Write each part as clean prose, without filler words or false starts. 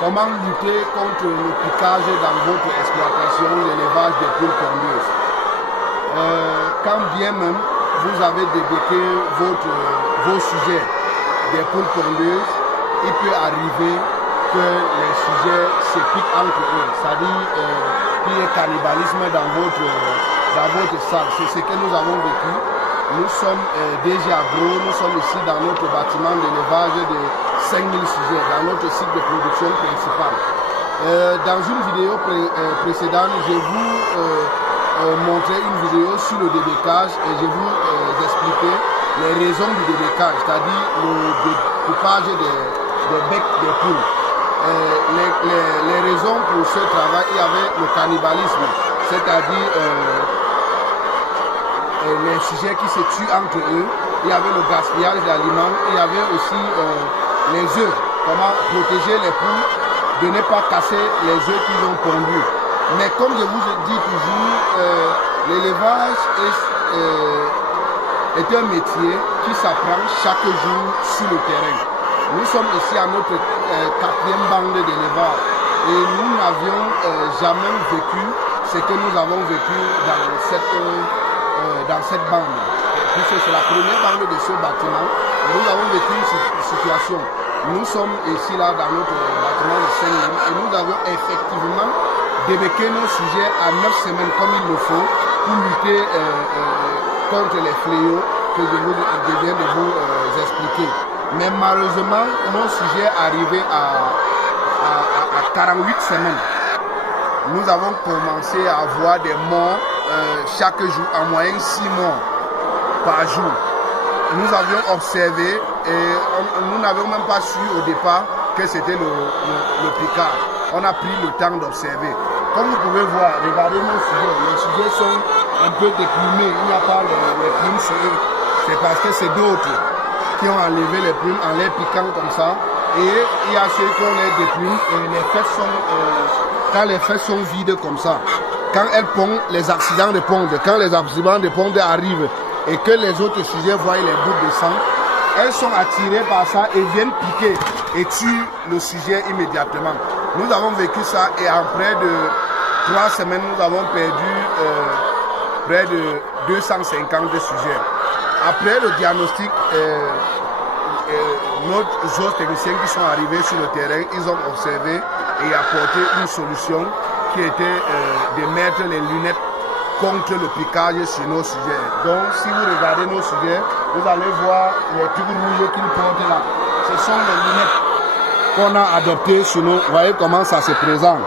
comment lutter contre le piquage dans votre exploitation, l'élevage des poules pondeuses. Quand bien même vous avez débloqué vos sujets des poules pondeuses, il peut arriver que les sujets se piquent entre eux, c'est-à-dire qu'il y ait cannibalisme dans votre salle. C'est ce que nous avons vécu. Nous sommes DG Agro, nous sommes ici dans notre bâtiment d'élevage de 5000 sujets, dans notre site de production principal. Dans une vidéo précédente, je vous montrais une vidéo sur le débécage et je vous expliquais les raisons du débécage, c'est-à-dire le découpage des becs des poules. Les raisons pour ce travail, il y avait le cannibalisme, c'est-à-dire les sujets qui se tuent entre eux, il y avait le gaspillage d'aliments, il y avait aussi les œufs, comment protéger les poules de ne pas casser les œufs qu'ils ont pondus. Mais comme je vous dis toujours, l'élevage est un métier qui s'apprend chaque jour sur le terrain. Nous sommes ici à notre 4e bande d'élevage et nous n'avions jamais vécu ce que nous avons vécu dans cette bande. Puisque c'est la première bande de ce bâtiment, nous avons vécu une situation. Nous sommes ici là dans notre bâtiment de Saint-Louis et nous avions effectivement débéqué nos sujets à 9 semaines comme il le faut pour lutter contre les fléaux que je viens de vous expliquer. Mais malheureusement, nos sujets arrivaient à 48 semaines. Nous avons commencé à avoir des morts chaque jour, en moyenne 6 morts par jour. Nous avions observé et nous n'avions même pas su au départ que c'était le piquage. On a pris le temps d'observer. Comme vous pouvez voir, regardez nos sujets. Les sujets sont un peu déplumés. Il n'y a pas les plumes sur eux. C'est parce que c'est d'autres qui ont enlevé les plumes en les piquant comme ça. Et il y a ceux qui ont les déplumes et les fesses sont, quand les fesses sont vides comme ça, quand elles pondent, les accidents de ponde, quand les accidents de ponde arrivent et que les autres sujets voient les gouttes de sang, elles sont attirées par ça et viennent piquer et tuent le sujet immédiatement. Nous avons vécu ça et en près de 3 semaines, nous avons perdu près de 250 sujets. Après le diagnostic, nos autres techniciens qui sont arrivés sur le terrain, ils ont observé et apporté une solution qui était de mettre les lunettes contre le piquage sur nos sujets. Donc si vous regardez nos sujets, vous allez voir les trucs rouges qu'ils portent là. Ce sont les lunettes qu'on a adoptées sur nous. Vous voyez comment ça se présente.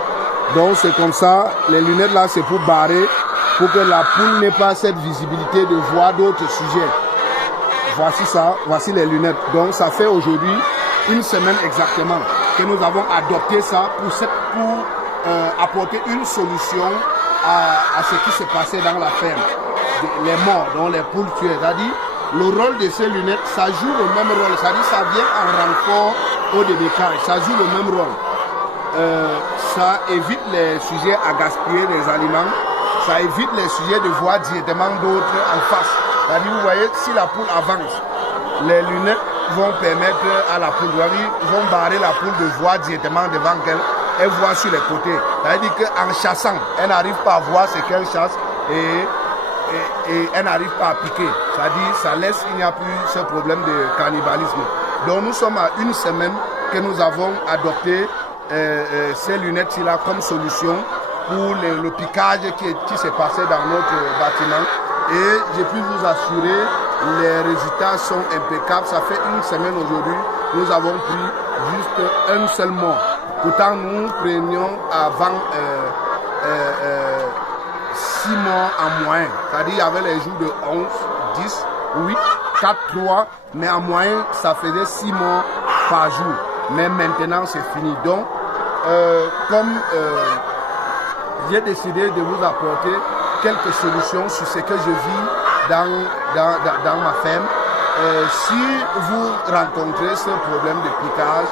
Donc c'est comme ça, les lunettes là c'est pour barrer, pour que la poule n'ait pas cette visibilité de voir d'autres sujets. Voici ça, voici les lunettes. Donc ça fait aujourd'hui 1 semaine exactement que nous avons adopté ça pour apporter une solution à ce qui s'est passé dans la ferme. Les morts, donc les poules tuées. C'est-à-dire, le rôle de ces lunettes, ça joue le même rôle. C'est-à-dire, ça vient en renfort au débécage. Ça joue le même rôle. Ça évite les sujets à gaspiller des aliments. Ça évite les sujets de voir directement d'autres en face. C'est-à-dire, vous voyez, si la poule avance, les lunettes vont permettre à la poule, vont barrer la poule de voir directement devant qu'elle. Elle voit sur les côtés. C'est-à-dire qu'en chassant, elle n'arrive pas à voir ce qu'elle chasse et elle n'arrive pas à piquer. C'est-à-dire ça laisse, il n'y a plus ce problème de cannibalisme. Donc nous sommes à 1 semaine que nous avons adopté ces lunettes-là comme solution pour le piquage qui s'est passé dans notre bâtiment. Et je puis vous assurer, les résultats sont impeccables. Ça fait 1 semaine aujourd'hui, nous avons pris juste un seul mort. Pourtant, nous prenions avant 6 morts en moyenne. C'est-à-dire qu'il y avait les jours de 11, 10, 8, 4, 3. Mais en moyenne, ça faisait 6 morts par jour. Mais maintenant, c'est fini. Donc, comme j'ai décidé de vous apporter quelques solutions sur ce que je vis dans ma ferme, si vous rencontrez ce problème de piquage,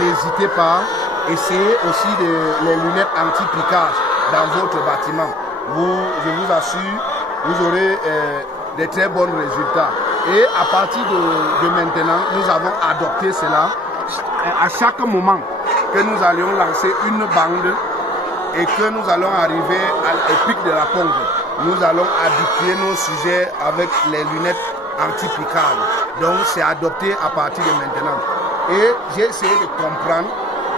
n'hésitez pas, essayez aussi les lunettes anti-piquage dans votre bâtiment. Je vous assure, vous aurez des très bons résultats. Et à partir de maintenant, nous avons adopté cela. À chaque moment que nous allions lancer une bande et que nous allons arriver au pic de la pompe. Nous allons habituer nos sujets avec les lunettes anti-picage. Donc c'est adopté à partir de maintenant. Et j'ai essayé de comprendre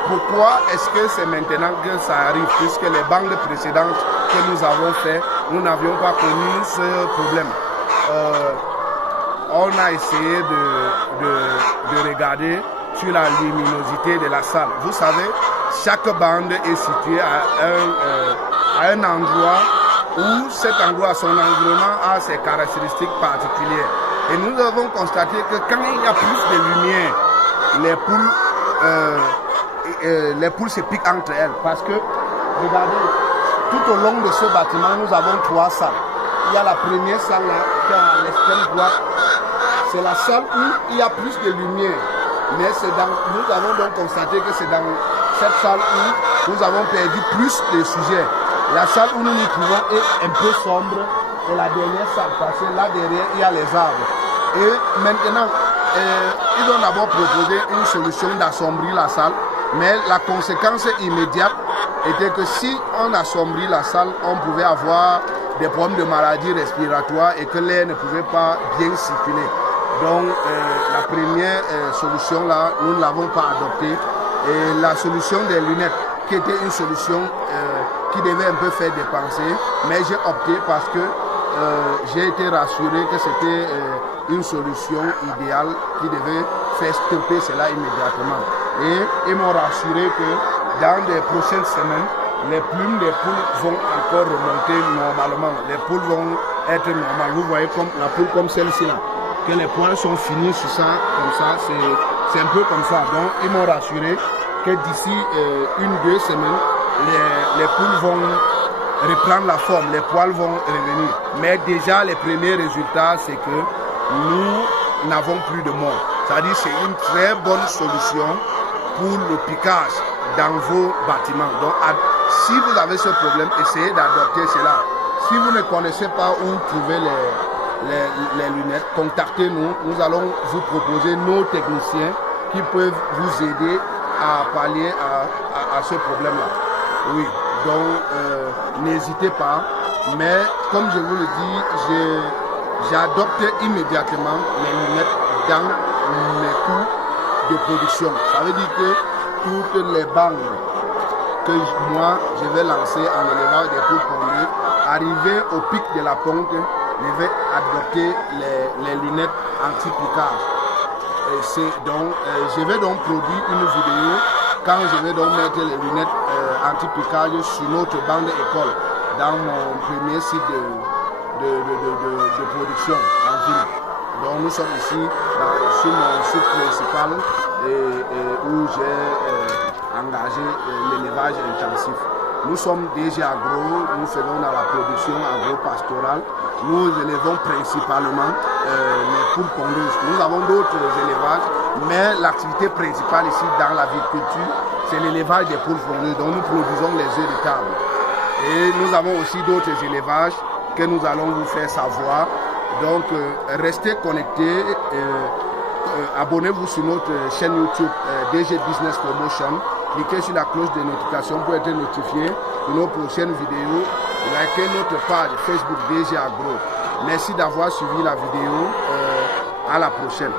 pourquoi est-ce que c'est maintenant que ça arrive, puisque les bandes précédentes que nous avons fait, nous n'avions pas connu ce problème. On a essayé de regarder sur la luminosité de la salle. Vous savez, chaque bande est située à un endroit où cet endroit, son environnement a ses caractéristiques particulières. Et nous avons constaté que quand il y a plus de lumière, les poules se piquent entre elles. Parce que, regardez, tout au long de ce bâtiment, nous avons 3 salles. Il y a la première salle là, qui est à l'extrême droite. C'est la salle où il y a plus de lumière. Mais nous avons donc constaté que c'est dans cette salle où nous avons perdu plus de sujets. La salle où nous nous trouvons est un peu sombre. Et la dernière salle, parce que là derrière, il y a les arbres. Et maintenant, ils ont d'abord proposé une solution d'assombrir la salle. Mais la conséquence immédiate était que si on assombrit la salle, on pouvait avoir des problèmes de maladies respiratoires et que l'air ne pouvait pas bien circuler. Donc la première solution là, nous ne l'avons pas adoptée. Et la solution des lunettes, qui était une solution qui devait un peu faire dépenser, mais j'ai opté parce que j'ai été rassuré que c'était une solution idéale qui devait faire stopper cela immédiatement. Et ils m'ont rassuré que dans les prochaines semaines, les plumes des poules vont encore remonter normalement. Les poules vont être normales. Vous voyez comme la poule comme celle-ci là, que les poils sont finis sur ça, comme ça, c'est un peu comme ça. Donc ils m'ont rassuré que d'ici 1-2 semaines, les poules vont reprendre la forme, les poils vont revenir. Mais déjà les premiers résultats, c'est que nous n'avons plus de morts. C'est-à-dire que c'est une très bonne solution pour le piquage dans vos bâtiments. Donc si vous avez ce problème, essayez d'adopter cela. Si vous ne connaissez pas où trouver les lunettes, contactez-nous. Nous allons vous proposer nos techniciens qui peuvent vous aider à pallier à ce problème-là. Oui, donc n'hésitez pas. Mais comme je vous le dis, j'ai adopté immédiatement les lunettes dans mes coûts de production. Ça veut dire que toutes les bandes que moi je vais lancer en élevage des poules pondues, arriver au pic de la ponte, je vais adopter les lunettes anti-piquage. Je vais donc produire une vidéo quand je vais donc mettre les lunettes anti-piquage sur notre bande école dans mon premier site de production en ville. Donc nous sommes ici sur mon site principal où j'ai engagé l'élevage intensif. Nous sommes DG Agro, nous faisons dans la production agro-pastorale. Nous élevons principalement les poules pondeuses. Nous avons d'autres élevages, mais l'activité principale ici dans l'aviculture, c'est l'élevage des poules pondeuses. Donc nous produisons les œufs de table. Et nous avons aussi d'autres élevages que nous allons vous faire savoir. Donc restez connectés, abonnez-vous sur notre chaîne YouTube DG Business Promotion, cliquez sur la cloche de notification pour être notifié de nos prochaines vidéos, likez notre page Facebook DG Agro. Merci d'avoir suivi la vidéo, à la prochaine.